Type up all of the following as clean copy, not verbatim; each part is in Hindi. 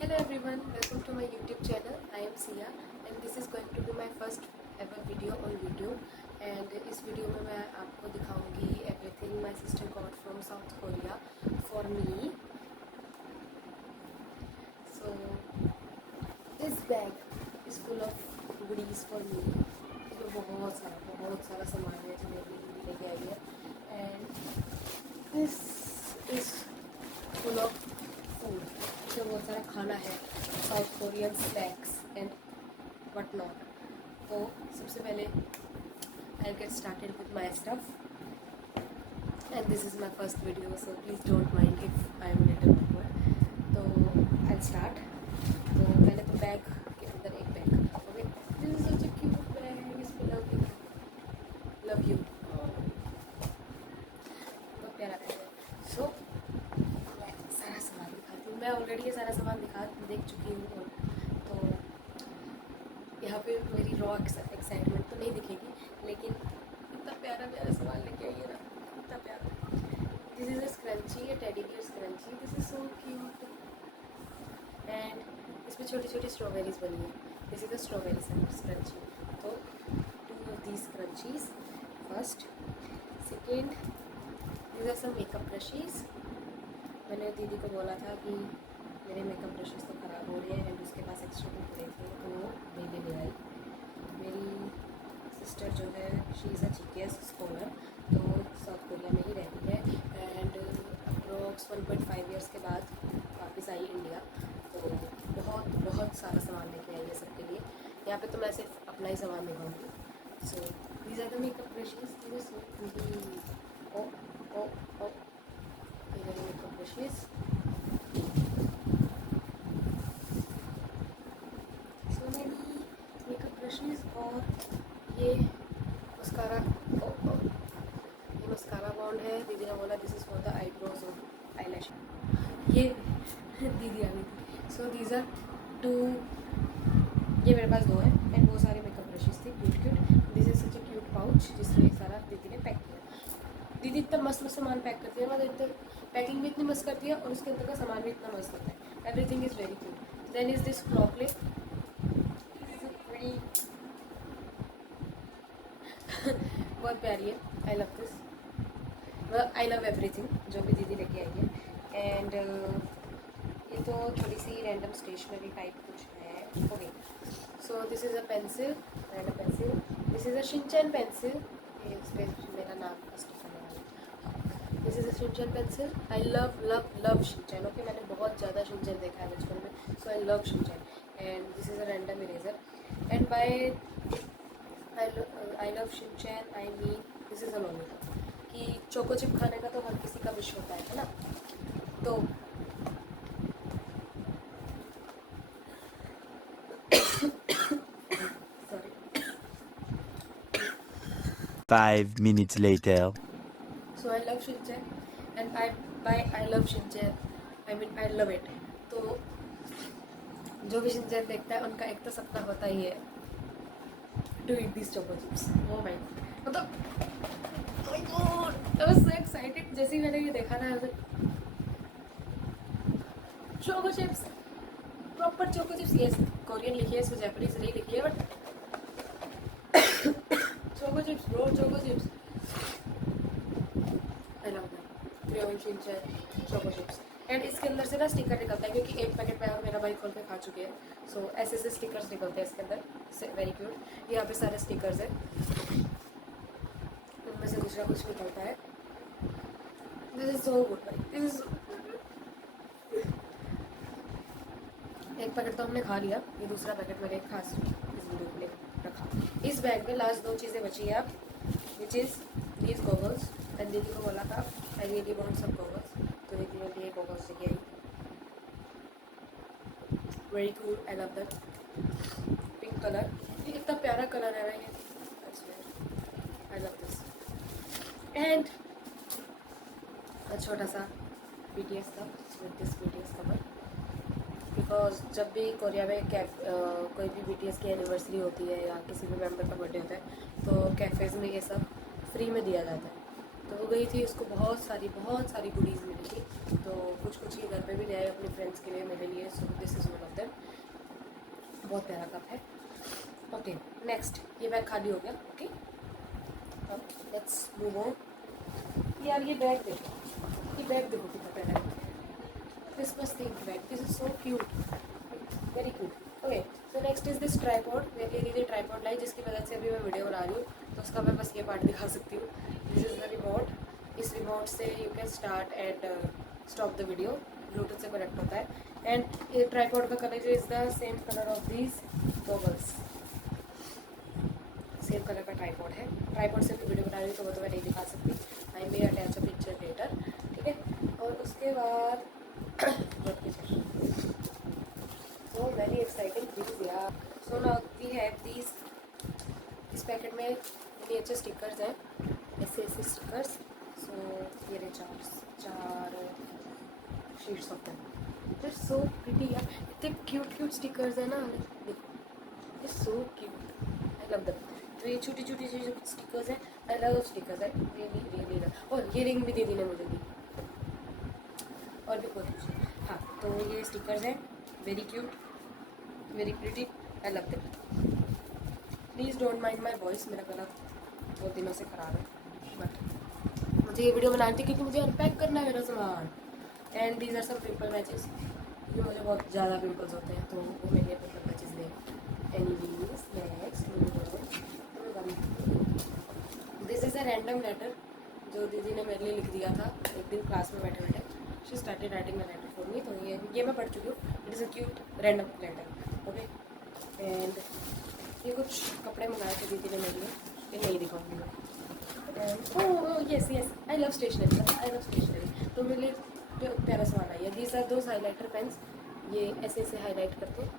Hello everyone, welcome to my YouTube channel. I am Sia and this is going to be my first ever video on YouTube. And इस वीडियो में मैं आपको दिखाऊंगी everything my sister got from South Korea for me. So this bag is full of goodies for me. इसमें बहुत सारा सामान है जो मेरे लिए लेके आई है. And this is full of food. इसमें बहुत सारा खाना है, south Korean snacks and what not. तो सबसे पहले I get started with my stuff and this is my first video, so please don't mind if I am little awkward. तो आई स्टार्ट. तो पहले तो बैग के अंदर एक bag. Okay, this is such a cute bag. इस पे लव यू बहुत प्यारा बैग है. सो सारा सामान दिखाती हूँ. मैं ऑलरेडी ये सारा सामान देख चुकी हूँ. तो यहाँ पे मेरी रॉ एक्साइटमेंट तो नहीं दिखेगी, लेकिन इतना प्यारा सामान लेके आई है ना, इतना प्यारा. दिस इज़ अ स्क्रंची, ये teddy bear scrunchie. This is so cute. And इसमें छोटी छोटी स्ट्रॉबेरीज बनी है. This is a strawberry scrunchie. तो 2 of these scrunchies. First, second, this are some makeup brushes. मैंने दीदी को बोला था कि मेरे मेकअप ब्रशेस तो ख़राब हो रहे हैं एंड उसके पास एक्स्ट्रा भी पड़े थे, तो वो मेरे ले आई. मेरी सिस्टर जो है she is a GKS scholar, तो साउथ कोरिया में ही रहती है एंड अप्रोक्स 1.5 ईयर्स के बाद वापस आई इंडिया. तो बहुत सारा सामान लेके आई है सबके लिए. यहाँ पे तो मैं सिर्फ अपना ही सामान दिखाऊँगी. So these are the makeup brushes. These are so oh makeup brushes. So many makeup brushes. और ये मस्कारा. ये मस्कारा बाउंड है. दीदी ने बोला this is for the eyebrows और आईलैश. ये दीदी आ गई थी. So these are 2. ये मेरे पास 2 है एंड वो सारे मेकअप ब्रशेस थे cute. This is such a cute pouch जिसमें सारा दीदी ने पैक किया. दीदी इतना मस्त सामान पैक करती है ना, इतना पैकिंग भी इतनी मस्त करती है और उसके अंदर का सामान भी इतना मस्त होता है. Everything is very cute. Then is this claw play. बहुत प्यारी है. I love this. I love everything जो भी दीदी लेके आई है. एंड ये तो थोड़ी सी रैंडम स्टेशनरी टाइप कुछ है. Okay, so this is a pencil. Random pencil. This is a Shinchan pencil. इस पर मेरा नाम फर्स्ट करने वाली. This is a Shinchan pencil. I love Shinchan. Okay, मैंने बहुत ज़्यादा शिनचैन देखा है बचपन में, so I love Shinchan. And this is a random eraser. And bye I love Shinchan I mean this is a lollipop. कि चोको चिप खाने का तो हर किसी का विश होता है ना. तो sorry. 5 minutes later. So I love Shinchan and I love Shinchan I mean I love it. तो जो भी शिनचैन देखता है उनका एक तो सपना होता ही है to eat this choco chips. Oh my मतलब आई वाज सो एक्साइटेड. जैसे ही मैंने ये देखा ना, choco chips, proper choco chips. ये कोरियन लिखी है, इसको जापानीज नहीं लिखी है, but choco chips bro, choco chips. I love that. Crayon Shinchan choco chips. And इसके अंदर से ना स्टिकर निकलता है, क्योंकि एक पैकेट में मेरा भाई खोल के खा चुके हैं. सो ऐसे स्टिकर्स निकलते हैं इसके अंदर से. Very cute. यहाँ पे सारे स्टिकर्स हैं, उनमें से कुछ ना कुछ निकलता है. दिस इज सो गुड भाई. दिस इज एक पैकेट तो हमने खा लिया, ये दूसरा पैकेट मैंने खास इस वीडियो के लिए रखा. इस बैग में लास्ट 2 चीज़ें बची हैं अब, which is these goggles. And दीदी को बोला था I really want some goggles, तो दीदी ने लिए गॉगल्स लेके आई. Very cool. I love that pink colour. ये कितना प्यारा कलर है ना ये. आई लव दिस. एंड छोटा सा BTS का with this BTS cover. Because जब भी कोरिया में कोई भी BTS की एनिवर्सरी होती है या किसी भी मेंबर का बर्थडे होता है, तो कैफ़ेज़ में ये सब फ्री में दिया जाता है. तो वो गई थी, उसको बहुत सारी गुडीज़ मिली थी. तो कुछ ही घर पे भी ले आए अपने फ्रेंड्स के लिए, मेरे लिए. सो दिस इज़ बहुत प्यारा कप है। ओके नेक्स्ट, ये बैग खाली हो गया। ओके अब लेट्स मूव ऑन। यार ये बैग देखो, ये बैग देखो कितना प्यारा है। Christmas theme bag, this is so cute, very cute. Okay so next is this tripod. मेरी दीदी ट्राइपॉड लाई, जिसकी वजह से अभी मैं वीडियो बना रही हूँ, तो उसका मैं बस ये पार्ट दिखा सकती हूँ। This is the remote. इस रिमोट से you can start and stop the video, Bluetooth से कनेक्ट होता है। एंड ये ट्राइपॉड का कलर जो is the same colour of these goggles, same colour का ट्राइपॉड है। ट्राइपॉड से भी वीडियो बना रही हूँ तो वो तो मैं नहीं दिखा सकती, आई मे अटैच अ पिक्चर लेटर, ठीक है। और उसके बाद so very exciting things यार। so now we have these, इस पैकेट में इतने अच्छे स्टिकर्स हैं, ऐसे ऐसे स्टिकर्स। सो ये रहे चार sheets of them, they're so pretty यार, इतने क्यूट स्टिकर्स हैं ना, देखो it's so cute, I love them। तो ये छोटी छोटी जो स्टिकर्स हैं, I love स्टिकर्स, है रियली लव। और ये रिंग भी दीदी ने मुझे दी, और भी बहुत कुछ। हाँ तो ये स्टिकर्स हैं, very cute, very pretty, I love them. Please don't mind my voice, मेरा गला बहुत दिनों से ख़राब है, बट मुझे ये वीडियो बनानी थी क्योंकि मुझे अनपैक करना है मेरा सामान। And these are some pimple patches, क्योंकि मुझे बहुत ज़्यादा पिम्पल्स होते हैं, तो वो मेरे पिम्पल पैचेस दे। Anyways next this is a random letter जो दीदी ने मेरे लिए लिख दिया था एक दिन क्लास में बैठे बैठे। She started writing a letter for me, तो ये मैं पढ़ चुकी हूँ। It is a cute random letter. Okay and ये कुछ कपड़े मंगाए थे दीदी ने मेरे लिए, ये नहीं दिखाऊंगी मैं। And yes I love stationery, तो मेरे लिए प्यारा सामान आई है। These are those highlighter pens, ये ऐसे ऐसे हाईलाइट करते हैं।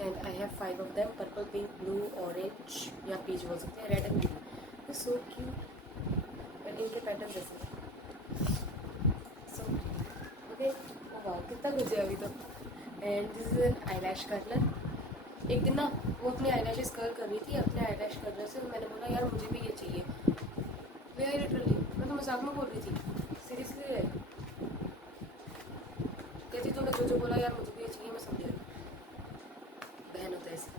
And I have 5 of them, purple, pink, blue, orange या पीच बोल सकते हैं, red and blue. So cute, and इनके पैटर्न जैसे सो ओके। वाह कितना कुछ है अभी तो। And this is an eyelash curler. एक दिन ना वो अपनी आईलैशेस कर्ल कर रही थी अपने आईलैश कर्लर से, तो मैंने बोला यार मुझे भी ये चाहिए। वेरी लिटरली मैं तो मजाक में बोल रही थी, सीरियसली कहती तूने जो बोला यार मुझे भी ये चाहिए, मैं समझ रही बहन होता है ऐसे।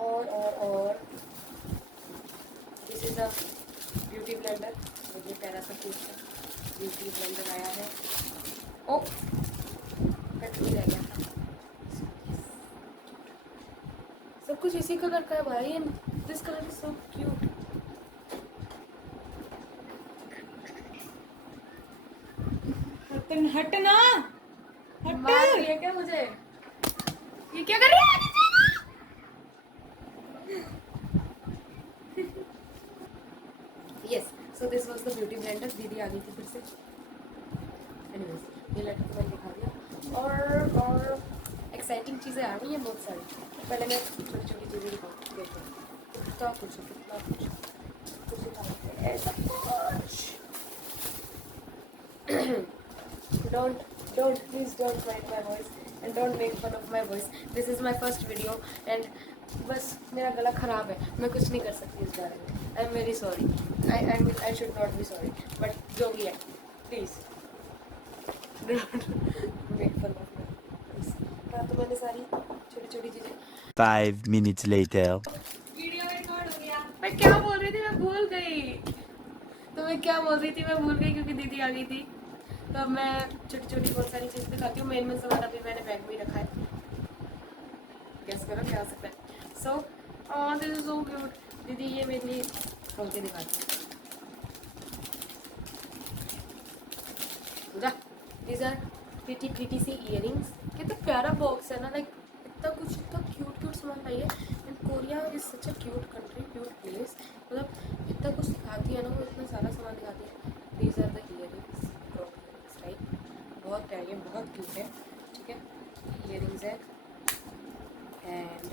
और this is a beauty blender, मुझे प्यारा सा क्यूट सा ब्यूटी ब्लेंडर आया है। ओ कट भी रह गया था। सब कुछ इसी कलर का है भाई, and this colour is so cute. हटना, मार रही है क्या मुझे? ये क्या कर रही है? Yes so this was the beauty blender. दीदी आ गई थी फिर से। एनीवेज ये लेटर तो मैंने दिखा दिया, और एक्साइटिंग चीज़ें आ रही हैं बहुत सारी। पहले मैं छोटी छोटी चीज़ें दिखाऊँ, देखो कितना कुछ दिखाते हैं सब कुछ। don't please don't mind my voice and don't make fun of my voice. This is my first video and बस मेरा गला ख़राब है, मैं कुछ नहीं कर सकती इस बारे में। I am very sorry, I should not be sorry, but जो भी है please don't make fun of my voice. हाँ तो मैंने सारी छोटी छोटी चीज़ें। 5 minutes later. वीडियो रिकॉर्ड हो गया। मैं क्या बोल रही थी, मैं भूल गई। मैं भूल गई क्योंकि दीदी आ गई थी। तो अब मैं छोटी छोटी बहुत सारी चीज़ दिखाती हूँ। मेन सामान अभी मैंने बैग में ही रखा है, गेस करो क्या हो सकता है। So this is so cute. दीदी ये मेरे लिए खोल के दिखाती है। These are pretty sea earrings. कितना प्यारा बॉक्स है ना, लाइक इतना कुछ इतना क्यूट सामान लाइए। And Korea is such a cute country, cute place. मतलब इतना कुछ दिखाती है ना वो, इतना सारा सामान दिखाती है। These are the earrings, right, बहुत प्यारी है, बहुत क्यूट है, ठीक है। इयरिंग्स है and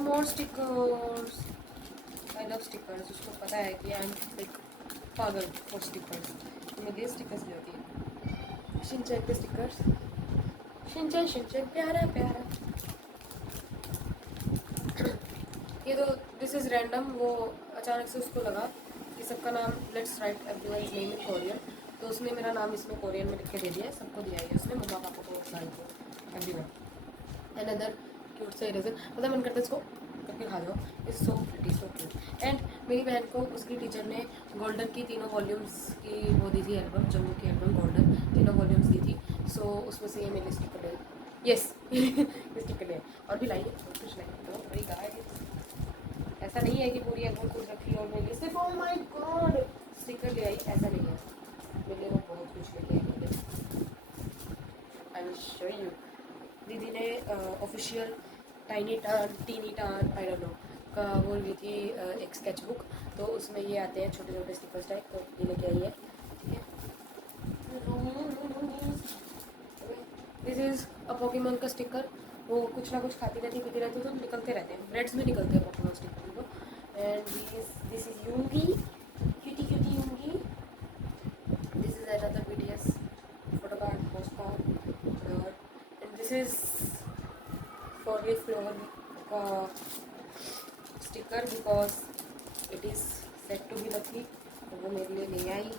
more stickers. I love stickers, उसको पता है कि आई एम लाइक पागल फॉर स्टिकर्स, तो मैं ये स्टिकर्स लेती हूँ। शिनचैन के स्टिकर्स, शिनचैन प्यारा प्यारा। ये तो दिस इज़ रैंडम, वो अचानक से उसको लगा कि सबका नाम let's write everyone's name in Korean, तो उसने मेरा नाम इसमें कोरियन में लिख के दे दिया है। सबको दिया है उसने, मम्मा पापा को, भाई को, एवरीवन। अनदर क्यूट सा इरेजर, मतलब मन करता है इसको करके खा जाओ। It's so pretty, so cute. And मेरी बहन को उसकी टीचर ने गोल्डन की 3 वॉल्यूम्स की वो दी थी एल्बम, जम्मू की एल्बम गोल्डन 3 वॉल्यूम्स दी थी। सो उसमें से ये मेरे लिए स्टिकर ले, यस स्टिकर ले, और भी लाई है बहुत कुछ लाई। तो भाई गाइस ऐसा नहीं है कि पूरी एल्बम खुद रखी और मेरे लिए सिर्फ ओह माय गॉड स्टिकर ले आई, ऐसा नहीं है। मेरे लिए वो बहुत कुछ लेके आई मेरे लिए। I will show you. दीदी ने ऑफिशियल टीनी टान आई डोंट नो का वो ली थी एक स्केच बुक, तो उसमें ये आते हैं छोटे छोटे स्टिकर्स टाइप, तो ये लेके आई है। ठीक है, दिस इज़ अ पोकेमॉन का स्टिकर। वो कुछ ना कुछ खाती रहती पीती रहती तो निकलते रहते हैं, ब्रेड्स में निकलते हैं पोकेमॉन स्टिकर को। And this is Yoongi, cutie cutie Yoongi. This is another BTS photo card, postcard, whatever. And this is four-leaf clover sticker because it is said to be lucky, तो वो मेरे लिए ले आई।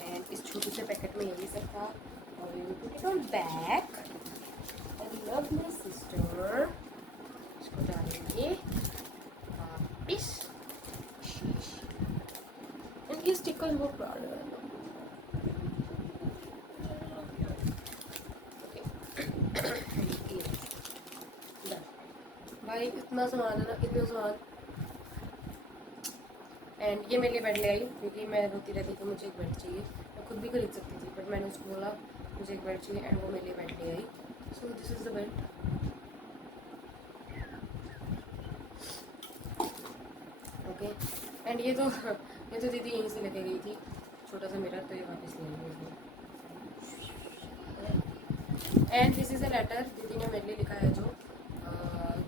एंड इस छोटे से पैकेट में यही सब था, और we put it on back. I love my sister. इसको डालेंगे वापिस। एंड ये स्टिकर बहुत प्राउड है। भाई इतना सामान है ना, इतना सामान। एंड ये मेरे लिए बेड ले आई क्योंकि मैं रोती रहती तो मुझे एक बेड चाहिए। मैं खुद भी खरीद सकती थी बट मैंने उसको बोला मुझे एक बेड चाहिए, एंड वो मेरे लिए बेड ले आई। So this is the bed. Okay, and ये तो दीदी यहीं से लेके गई थी, छोटा सा मिरर, तो ये वापस ले आई। And this is a letter दीदी ने मेरे लिए लिखा है, जो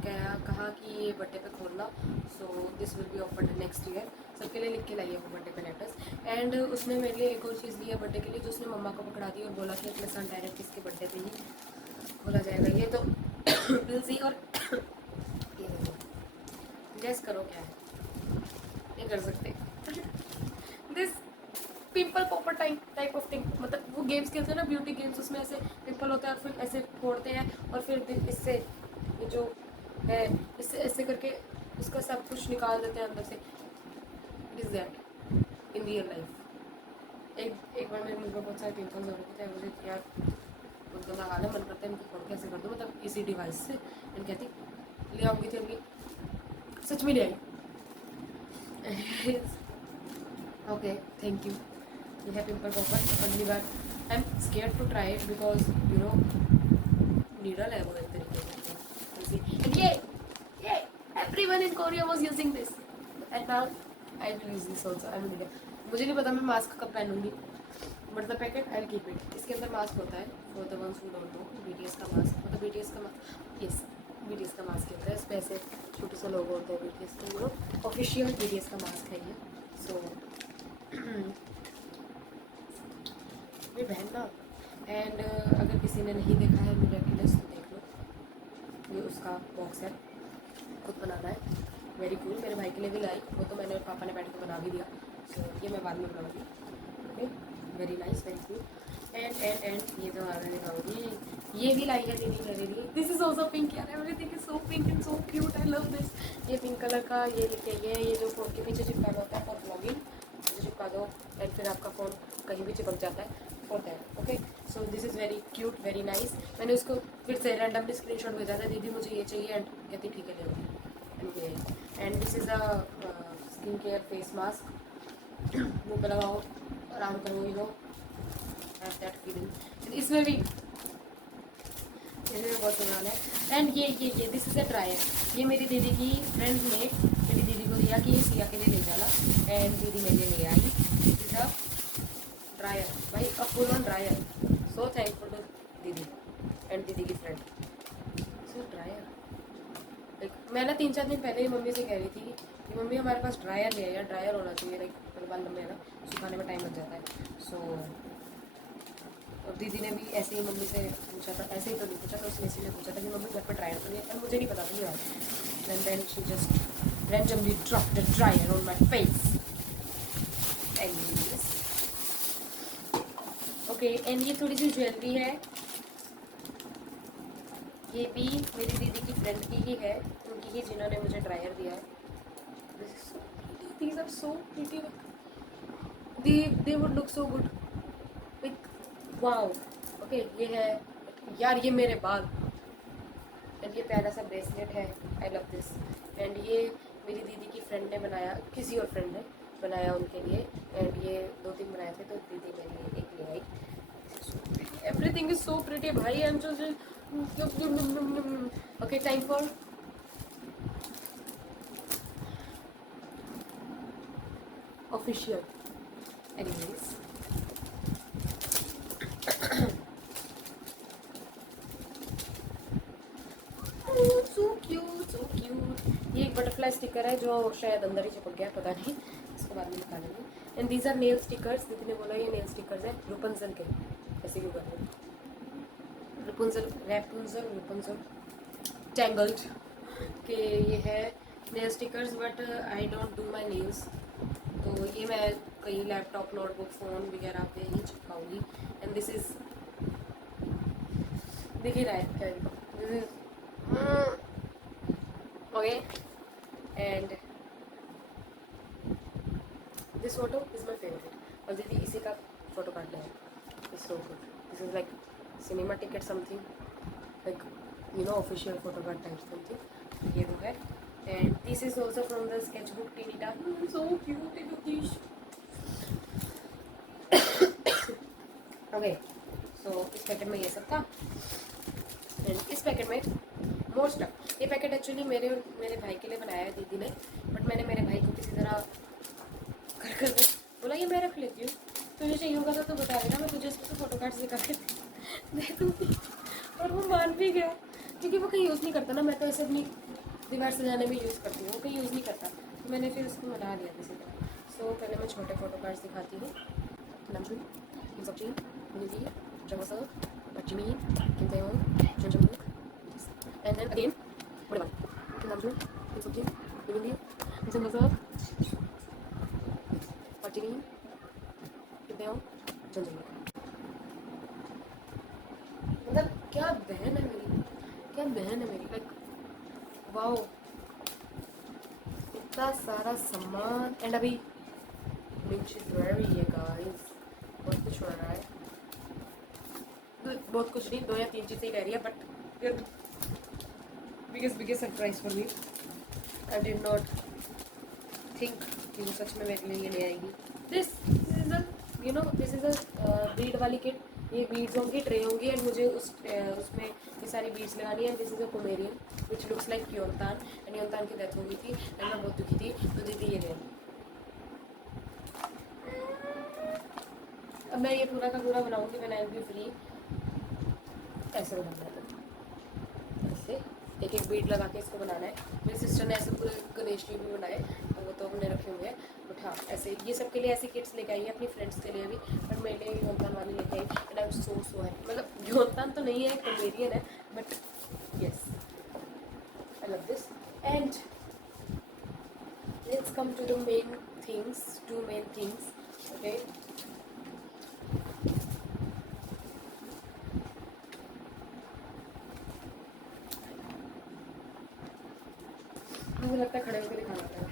क्या कहा कि ये बर्थडे पे खोलना, so this will be open next year. सबके लिए लिख के लाई है वो बर्थडे पे लेटर्स। एंड उसने मेरे लिए एक और चीज़ ली है बर्थडे के लिए, जो उसने मम्मा को पकड़ा दी और बोला कि अपने सन डायरेक्ट इसके बर्थडे पे ही खोला जाएगा। ये तो बिल्जी और ये देखो, गैस करो क्या है, नहीं कर सकते। This pimple popper type of thing, मतलब वो गेम्स खेलते हैं ना, ब्यूटी गेम्स, उसमें ऐसे पिंपल होता है और फिर ऐसे फोड़ते हैं और फिर इससे ये जो है इससे ऐसे करके उसका सब कुछ निकाल देते हैं अंदर से। It is that in real life. एक बार मेरे मुंह में बहुत सारे पिंपल्स हो रखे थे, मुझे यार उनका लगा ना मन करता है इनको फोड़ के ऐसे कर दूँ, मतलब इसी डिवाइस से। मैंने कहती ले आऊँगी थी, सच में ले आई। Okay, thank you. ये है पिंपल पॉपर। अगली बार I am scared to try it because you know needle है वो एक तरीके से। ये everyone in Korea was using this and now I will use this also. I will. मुझे नहीं पता मैं मास्क कब पहनूंगी, but the packet I will keep it. इसके अंदर मास्क होता है for the ones who don't know, BTS का मास्क, मतलब BTS का मास्क, यस BTS का मास्क होता है। इस पे ऐसे छोटे से लोगो होते हैं BTS के, यू नो ऑफिशियल BTS का मास्क है ये। सो मेरी बहन ना, एंड अगर किसी ने नहीं देखा है मिरेक्युलस तो देख लो, ये उसका बॉक्स है, खुद बनाना है। Very cool. मेरे भाई के लिए भी लाई, वो तो मैंने और पापा ने बैठ के बना भी दिया। सो ये मैं बाद में बनाऊँगी। Okay, very nice, very cool. And ये तो आगे दिखाऊँगी। ये भी लाई है दीदी मेरे लिए। दिस इज ऑल्सो पिंक यार, everything is so pink and so cute, I love this. ये पिंक कलर का ये लिखे ये जो फ़ोन के पीछे चिपकाना होता है फॉर ब्लॉगिंग, चिपका दो एंड फिर आपका फ़ोन कहीं भी चिपक जाता है for that. Okay, so this is very cute, very nice. मैंने उसको फिर से रैंडमली स्क्रीनशॉट भेजा था, दीदी मुझे ये चाहिए, एंड कहती ठीक है ले लो। And this is a skin care face mask. मुँह पे लगाओ, आराम करो, you know have that feeling. इसमें भी बहुत सामान है। एंड ये दिस इज़ अ ड्रायर। ये मेरी दीदी की फ्रेंड ने मेरी दीदी को दिया कि ये सिया के लिए ले जाना, एंड दीदी मेरे लिए ले आई। दिस इज़ अ ड्रायर, भाई a full on dryer. So thankful to दीदी एंड दीदी की फ्रेंड। सो ड्रायर लाइक मैं ना 3-4 दिन पहले ही मम्मी से कह रही थी कि मम्मी हमारे पास ड्रायर ले आया, ड्रायर होना चाहिए, लाइक बाल लंबे है ना, सुखाने में टाइम लग जाता है। सो और दीदी ने भी ऐसे ही मम्मी से पूछा था, ऐसे ही तो नहीं पूछा था, उसने इसीलिए पूछा था कि मम्मी घर पर ड्रायर तो नहीं है, और मुझे नहीं पता था ये बात। And then she just randomly dropped the dryer on my face. Anyways, okay, and ये थोड़ी सी ज्वेलरी है, ये भी मेरी दीदी की फ्रेंड की ही है, उनकी ही, जिन्होंने मुझे ड्रायर दिया है। These are so pretty. They would look so good. Like wow. Okay, ये है यार, ये मेरे बाल। एंड ये प्यारा सा ब्रेसलेट है, आई लव दिस। एंड ये मेरी दीदी की फ्रेंड ने बनाया, किसी और फ्रेंड ने बनाया उनके लिए। एंड ये 2-3 बनाए थे, तो दीदी मेरे लिए एक ले आई। एवरीथिंग इज सो प्रिटी भाई। I am just okay, time for official. Anyways, so cute, so cute. ये एक बटरफ्लाई स्टिकर है जो शायद अंदर ही चिपक गया, पता नहीं, इसको बाद में निकालेंगे। And these are nail stickers. दीदी ने बोला ये नेल स्टिकर्स है रुपंजल के, ऐसे क्यों कर रहे हैं, रुपंजल, रैपुंजल, रुपंजल टैंगल्ड के ये है nail stickers. But I don't do my nails, तो ये मैं कहीं लैपटॉप, नोटबुक, फ़ोन वगैरह पे ही चिपकाऊंगी। एंड दिस इज़, दिख ही रहा है, this is okay. And this photo is my favourite, और दीदी इसी का फोटो काटना है। It's so good. This is like cinema ticket something, like you know official photo card type something, ये वो है। And this is also from the sketch book टीनिटा, so cute this. Okay, so इस पैकेट में ये सब था। एंड इस पैकेट में मोर स्टफ। ये पैकेट एक्चुअली मेरे भाई के लिए बनाया है दीदी ने, बट मैंने मेरे भाई को किसी तरह कर बोला ये मैं रख लेती हूँ, तुझे चाहिए होगा तो बता देना, मैं तुझे इसको फोटो कार्ड्स दिखा के दे दूँगी। और वो मान भी गया, क्योंकि वो कहीं यूज़ नहीं करता ना। मैं तो ऐसे अपनी दीवार सजाने में यूज़ करती हूँ, वो कहीं यूज़ नहीं करता, तो मैंने फिर उसको बना लिया किसी तरह। सो पहले मैं छोटे फोटो कार्ड्स दिखाती हूँ। नमजू सबजी मिली जमसा बच्ची किंतु जमजम एंड देन अगेन बड़े बात नमजू सबजी मिली जमसा बच्ची किंतु जमजम। मतलब क्या बहन है मेरी, क्या बहन है मेरी, लाइक वाओ, इतना सारा सामान। एंड अभी ये गाइस बहुत कुछ हो रहा है, बहुत कुछ नहीं, 2 या 3 चीज़ें ही रह रही है, but biggest surprise for me. I did not think कि वो सच में मेरे लिए ये ले आएगी। This is a you know this is अ बीड वाली किट। ये बीड्स होंगी, ट्रे होंगी, एंड मुझे उसमें ये सारी बीड्स लगानी है। This is a Pomeranian which looks like Yeontan, and Yeontan की डेथ हो गई थी एंड मैं बहुत दुखी थी, तो दीदी ये ले आई। अब मैं ये पूरा का पूरा बनाऊंगी when I will be free. ऐसे बनाना है, ऐसे एक एक बीट लगा के इसको बनाना है। मेरी सिस्टर ने ऐसे पूरे गणेश जी भी बनाए, तो वो तो हमने रखे हुए हैं। बट हाँ, ऐसे ये सब के लिए ऐसी किट्स लेके आई है, अपनी फ्रेंड्स के लिए भी, बट मेरे लिए योनतान वाली लेके आई। एंड आई एम सो है, मतलब योनतान तो नहीं है, पोमेरियन है, but yes I love this. And let's come to the main things, 2 main things. Okay, मुझे लगता है खड़े होकर दिखाना पड़ेगा।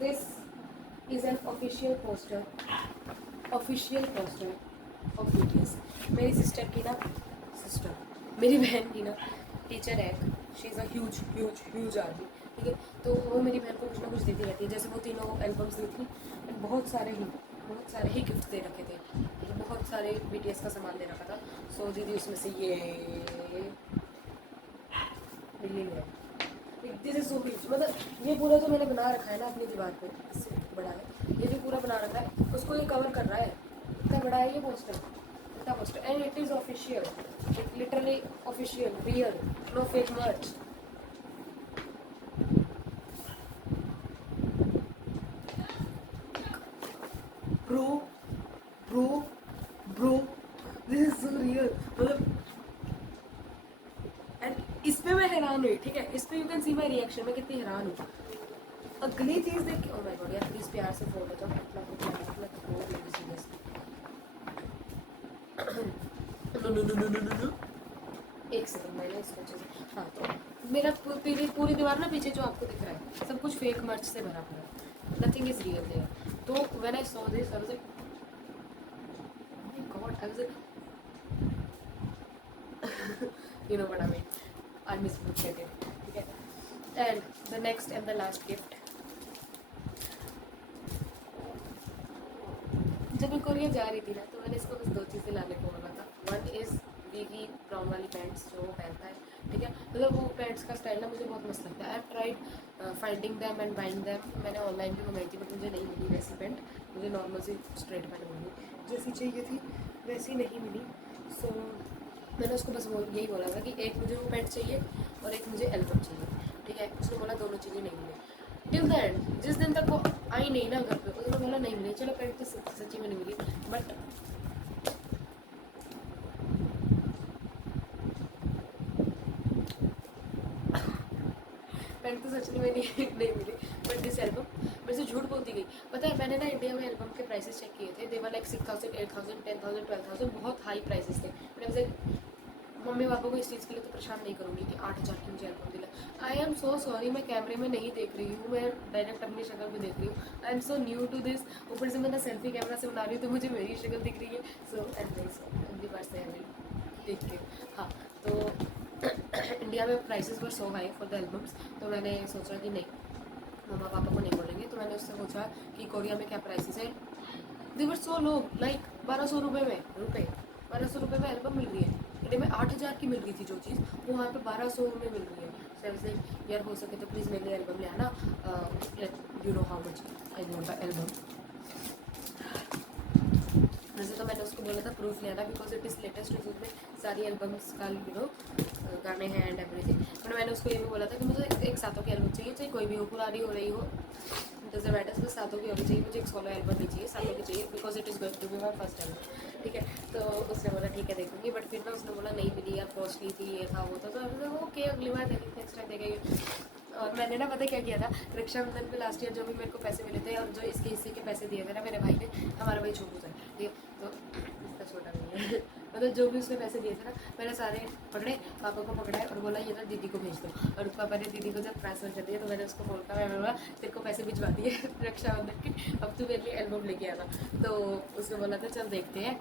This is an official poster of BTS। मेरी सिस्टर की ना, मेरी बहन की ना टीचर है, she is a huge army, ठीक है। तो वो मेरी बहन को कुछ ना कुछ देती रहती है। जैसे वो तीनों एल्बम्स दी थी, बहुत सारे ही गिफ्ट दे रखे थे, बहुत सारे BTS का सामान दे रखा था। सो दीदी उसमें से ये दिस इज सो ह्यूज। मतलब ये पूरा जो मैंने बना रखा है ना अपनी दीवार पे, इससे बड़ा है, ये जो पूरा बना रखा है उसको ये कवर कर रहा है। इतना बड़ा है ये पोस्टर, इतना poster, and it is official, literally official, real, no fake merch. Bro this is so real. मतलब इस पे मैं हैरान हुई, ठीक है, इस पे you can see my reaction, मैं कितनी हैरान हूँ। अगली चीज़ देख के, ओ माय गॉड यार, प्लीज़ प्यार से फोन हो जाओ। एक सेकंड मैंने इसको अच्छे से, हाँ तो मेरा पूरी दीवार ना पीछे जो आपको दिख रहा है सब कुछ फेक मर्च से भरा पड़ा है, नथिंग इज रियल देयर। तो when I saw this I was like my God, I was like you know what I mean, I mislooked it, ठीक है। and the next and the last gift, जब मैं कोरिया जा रही थी ना तो मैंने इसको बस 2 चीज़ें लाने को बोला था। वन इज़ वीवी ब्राउन वाली पैंट्स जो वो पहनता है, ठीक है, मतलब वो पैंट्स का स्टाइल ना मुझे बहुत मस्त लगता है। I have tried finding them and buying them, मैंने ऑनलाइन भी मंगाई थी बट मुझे नहीं मिली वैसी पैंट, मुझे नॉर्मल सी स्ट्रेट पैंट मिली, जैसी चाहिए थी वैसी नहीं मिली। सो मैंने उसको बस वो यही बोला था कि एक मुझे वो पैंट चाहिए और एक मुझे एल्बम चाहिए, ठीक है। उसने बोला दोनों चीज़ें नहीं मिली टिल द एंड, जिस दिन तक वो आई नहीं ना घर पे उसने बोला नहीं मिली। चलो पैंट तो सच्ची में नहीं मिली, बट पैंट तो सच में नहीं मिली, बट दिस एल्बम मेरे से झूठ बोलती गई। पता है मैंने ना इंडिया में एल्बम के प्राइसेस चेक किए थे, दे वर लाइक 6000, 8000, 10000, 12000, बहुत हाई प्राइसेस थे। मैंने मम्मी पापा को इस चीज़ के लिए तो परेशान नहीं करूँगी कि 8000 की मुझे एल्बम दिला। आई एम सो सॉरी, मैं कैमरे में नहीं देख रही हूँ, मैं डायरेक्ट अपनी शक्ल भी देख रही हूँ। I am so new to this, ऊपर से मैं ना सेल्फी कैमरा से बना रही हूँ तो मुझे मेरी शक्ल दिख रही है। सो अगली बार से देख के, हाँ तो इंडिया में prices were so high for the albums, तो मैंने सोचा कि नहीं मम्मा पापा को नहीं बोलेंगे। तो मैंने उससे पूछा कि कोरिया में क्या प्राइसेस है, दे वर सो लो, लाइक 1200 रुपये में 1200 रुपये में एल्बम मिल रही है। इंडिया में 8000 की मिल रही थी जो चीज़, वो वहाँ पे 1200 में मिल रही है। सर से यार हो सके तो प्लीज़ मेरे लिए एल्बम ले आना, you know how much I want the album. वैसे तो मैंने उसको बोला था प्रूफ ले आना बिकॉज इट इज़ लेटेस्ट, उसमें सारी एल्बम्स का यू नो गाने हैं एंड एवरीथिंग। बट मैंने उसको ये भी बोला था कि मुझे एक सातों की एल्बम चाहिए, चाहे कोई भी हो, पुरानी हो रही हो, डजंट मैटर, बस सातों की होनी चाहिए, मुझे एक सोलो एल्बम नहीं चाहिए, सातों की चाहिए because it is going to be my first album, ठीक है। तो उसने बोला ठीक है देखूँगी, बट फिर ना उसने बोला नहीं मिली यार, कॉस्टली थी, ये था वो था। तो ओके अगली बार देखेंगे, नेक्स्ट टाइम देखेंगे। और मैंने ना पता क्या किया था, रक्षाबंधन पे लास्ट ईयर जो भी मेरे को पैसे मिले थे और जो इसके हिस्से के पैसे दिए थे ना मेरे भाई ने, हमारा भाई छोटू था, ठीक है, तो इसका छोटा नहीं है मतलब जो भी उसने पैसे दिए थे ना मैंने सारे पकड़े, पापा को पकड़ाए और बोला ये ना दीदी को भेज दो। और पापा ने दीदी को जब ट्रांसफ़र कर दिया तो मैंने उसको बोलता मैंने बोला तेरे को पैसे भिजवा दिए रक्षाबंधन के, अब तू मेरे लिए एल्बम लेके आना। तो उसने बोला था चल देखते हैं।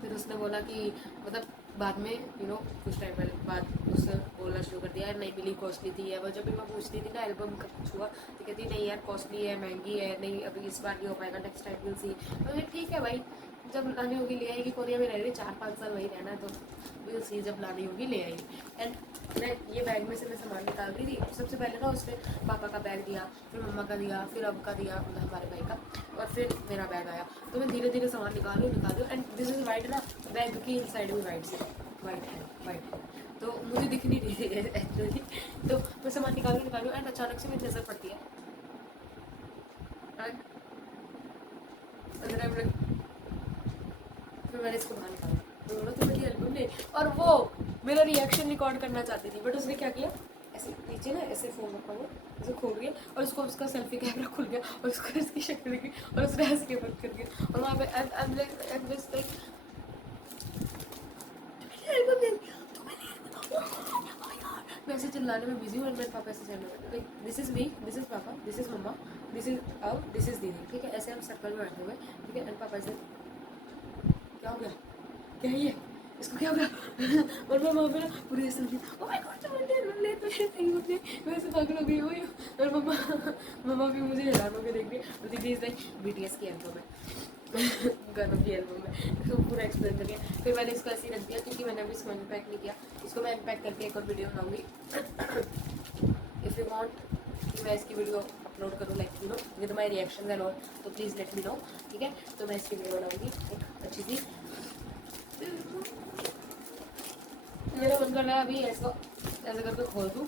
फिर उसने बोला कि मतलब बाद में यू नो कुछ टाइम बाद उसने बोलना शुरू कर दिया यार नहीं मिली, कॉस्टली थी। है वो जब भी मैं पूछती थी ना एल्बम का कुछ हुआ तो कहती नहीं यार कॉस्टली है, महंगी है, नहीं अभी इस बार नहीं हो पाएगा, नेक्स्ट टाइम विल सी। तो ठीक है भाई, जब लानी होगी ले आएगी, कोरिया में रह रही 4-5 साल वही रहना, तो विल सी, जब लानी होगी ले आएगी। एंड मैं ये बैग में से मैं सामान निकाल रही थी, सबसे पहले ना उसने पापा का बैग दिया, फिर मम्मा का दिया, फिर अब का दिया, मतलब हमारे भाई का, और फिर मेरा बैग आया। तो मैं धीरे धीरे सामान निकाल रही हूँ एंड दिस इज़ वाइट ना, बैग की साइड में वाइट है, तो मुझे दिख नहीं रही है एक्चुअली। तो मैं सामान निकाल रही हूँ एंड अचानक से मेरी नज़र पड़ती है एंड फिर मैंने इसको बाहर निकाला, तो बोला तो मेरी एल्बम नहीं। और वो मेरा रिएक्शन रिकॉर्ड करना चाहती थी बट उसने क्या किया, ऐसे नीचे ना ऐसे फ़ोन रखा हुआ, ऐसे खोल गया और उसको उसका सेल्फी कैमरा खुल गया और उसको इसकी शक्ल दिखी और उसने हंस के बंद कर दिया। और वहाँ पे मैं ऐसे चिल्लाने में बिजी हूँ और मेरे पापा ऐसे चलने में, like this is me, this is पापा, दिस इज़ मम्मा, दिस इज़ आउ, दिस इज़ दीदी, ठीक है। ऐसे हम सर्कल में बैठे हुए, ठीक है। एंड पापा ऐसे क्या हो गया, क्या है ये, इसको क्या हो गया और मैं वहाँ पे ना पूरी ऐसे लगी, ओह माय गॉड तुम ले तो नहीं होते, मैं ऐसे पागल हो गई हुई हूँ। और मम्मा भी मुझे हैरान होकर देख रही है और दीदी इज़ लाइक बीटीएस की एल्बम है गानों की एल्बम है, तो पूरा एक्सप्लेन कर दिया। फिर मैंने इसको ऐसे ही रख दिया क्योंकि मैंने अभी इसको अनपैक नहीं किया, इसको मैं अनपैक करके एक और वीडियो बनाऊँगी। इफ़ यू वांट कि मैं इसकी वीडियो अपलोड करूँ like you know with my reaction and all, तो प्लीज़ लेट मी नो, ठीक है। तो मैं इसकी वीडियो बनाऊँगी एक अच्छी सी। मेरा मन कर रहा है अभी ऐसा ऐसे करके खोल दूँ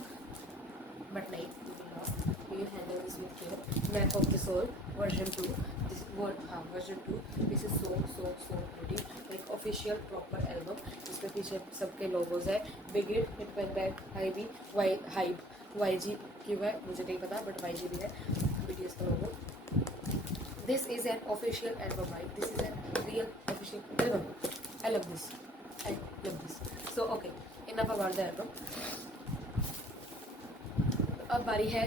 बट नहीं, you handle this with care. Map of the Soul version 2, this version 2, this is so pretty, like official proper album। इसमें पीछे सबके लोगोज है, बिगिट, हिटमैन बैग, हाइबी, YG क्यों है मुझे नहीं पता बट YG भी है, BTS का लोगो। This is an official album, right? This is a real official album. I love this. I love this. So okay, enough about the eyebrow. अब बारी है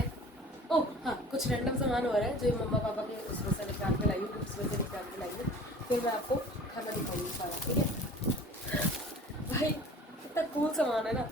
ओह हाँ, कुछ रैंडम सामान हो रहा है जो मम्मा पापा के उसमें से निकाल के लाई हूँ, उसमें से निकाल के लाई हूँ, फिर मैं आपको खाना दिखाऊंगी सारा, ठीक है भाई? कितना कूल सामान है ना।